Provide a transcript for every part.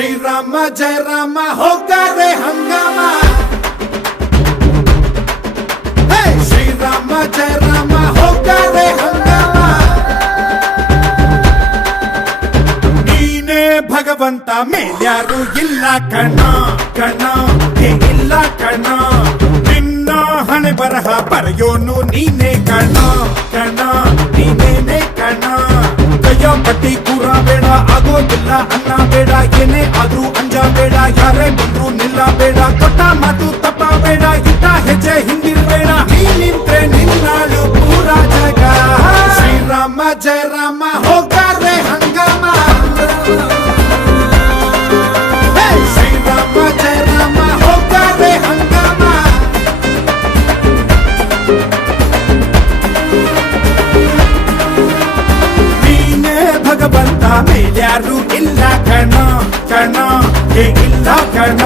ಶ್ರೀರಾಮ, ಜಯ ರಾಮ ಹೋಗ್ತಾರೆ ಹಂಗಾಮ. ಶ್ರೀರಾಮ, ಜಯ ರಾಮ ಹೋಗ್ತಾರೆ ಹಂಗಾಮ. ನೀನೇ ಭಗವಂತ ಮೇಲ್ಯಾರು ಇಲ್ಲ ಕಣ ಕಣ ಇಲ್ಲ ಕಣ. ನಿನ್ನ ಹಣೆ ಬರಹ ಬರೆಯೋನು ನೀನೇ ಕಣ ಕಣ, ನೀನೇನೆ ಪಟ್ಟಿ ಕೂರ ಬೇಡ, ಆಗೋದಿಲ್ಲ, ಅನ್ನ ಬೇಡ, ಏನೇ ಆದ್ರೂ ಅಂಜ ಬೇಡ, ಯಾರೇ ಬಂದ್ರು ನಿಲ್ಲ ಬೇಡ, ಕೊಟ್ಟ ಮಾತು ತಪ್ಪ ಬೇಡ ಇಟ್ಟ ಹೆಜ್ಜೆ ಹಿಂದಿರ್ಬೇಡ. ನೀ ನಿಂತ್ರೆ ನಿನ್ನಾಳು ಪೂರ ಜಗ. ಶ್ರೀರಾಮ ಜಯ ರಾಮ ಹೋಗಾರೆ ಕಣ ಕಣ ಹೇ ಇಲ್ಲ ಕಣ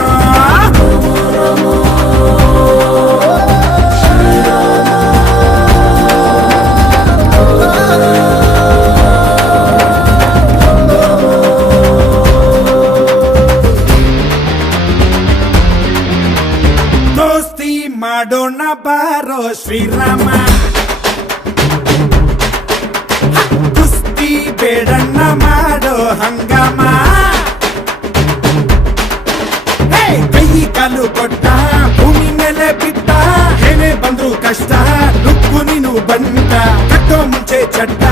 ದೋಸ್ತಿ ಮಾಡೋಣ ಬಾರೋ ಶ್ರೀರಾಮ ಏನೇ ಬಂದ್ರು ಕಷ್ಟ ನುಗ್ಗು ನೀನು ಬಂದ ಕಟ್ಟೋ ಮುಂಚೆ ಚಟ್ಟ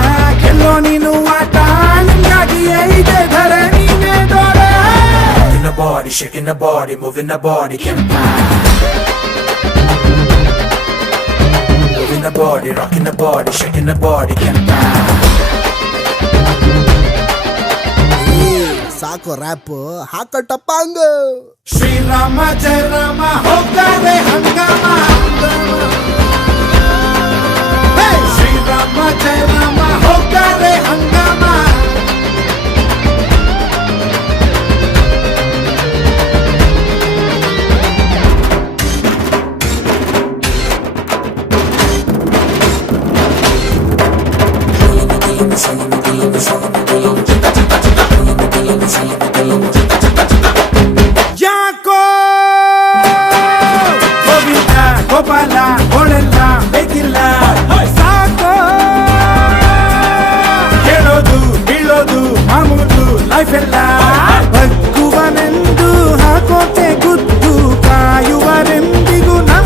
ಗೆಲ್ಲೋ ನೀನು ಆಟ ನಿಂಗಾಗಿಯೇ ಇದೆ ಧರ ನೀನೇ ದೊರೆ Moving the body, shaking the body, moving the body, can Moving the body, rocking the body, shaking the body, can ಸಾಕು ರ್ಯಾಪ್ ಹಾಕಟ್ಟಪ್ಪ ಹಂಗ ಶ್ರೀರಾಮ ಜಯ ಬಗ್ಗುವನೆಂದು ಹಾಕೋಕೆ ಗುದ್ದು ಕಾಯುವರೆಂದಿಗೂ ನಮ್ಮ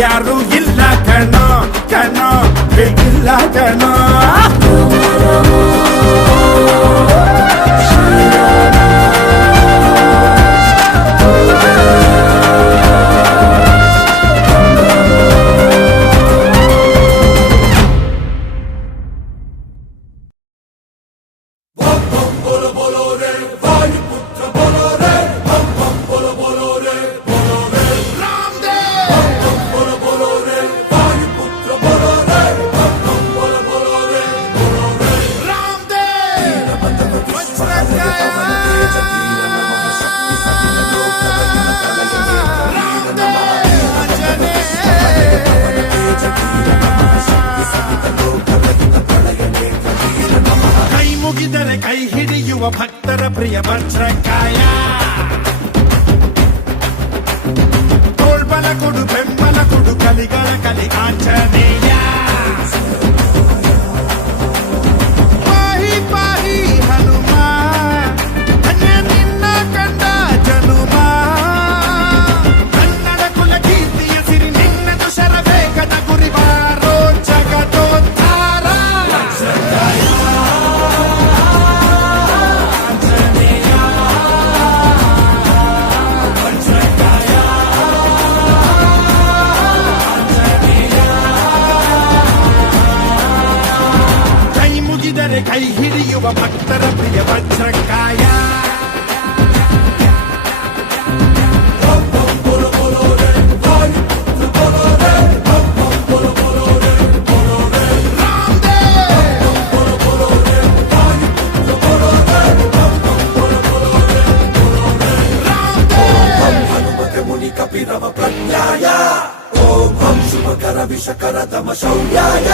ಮೇಲ್ಯಾರು ಇಲ್ಲ ಕಣ ಕಣ ಬೇಕಿಲ್ಲ ಕಣ. ಹಿಡಿಯುವ ಭಕ್ತರ ಪ್ರಿಯ ಭದ್ರಕಾಯ ತೋಳ್ಬಲ ಕೊಡು ಬೆಂಬಲ ಕೊಡು ಕಲಿಗಳ ಕಲಿ ಆಂಜನೇಯ భక్తర ప్రియ వజ్రకాయ. కపిరవ ప్రజ్ఞాయ. ఓం హం శుభకర విషకర తమ శౌర్యాయ.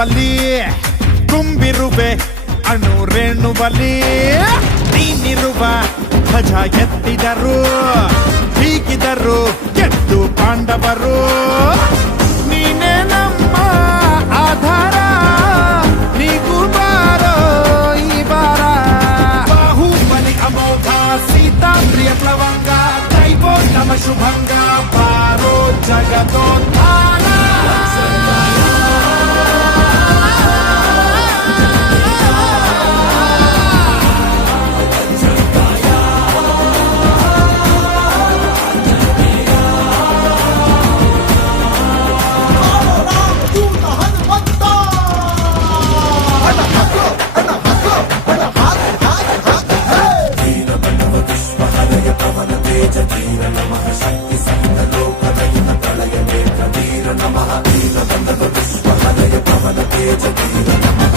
ಬಲಿ ತುಂಬಿರುವೆ ಅಣು ರೇಣು ಬಲಿ ನೀನಿರುವ ಧ್ವಜ ಎತ್ತಿದರು ಹೀಗಿದರು ಗೆದ್ದು ಪಾಂಡವರು. ನೀನೇ ನಮ್ಮ ಆಧಾರ జగీరథ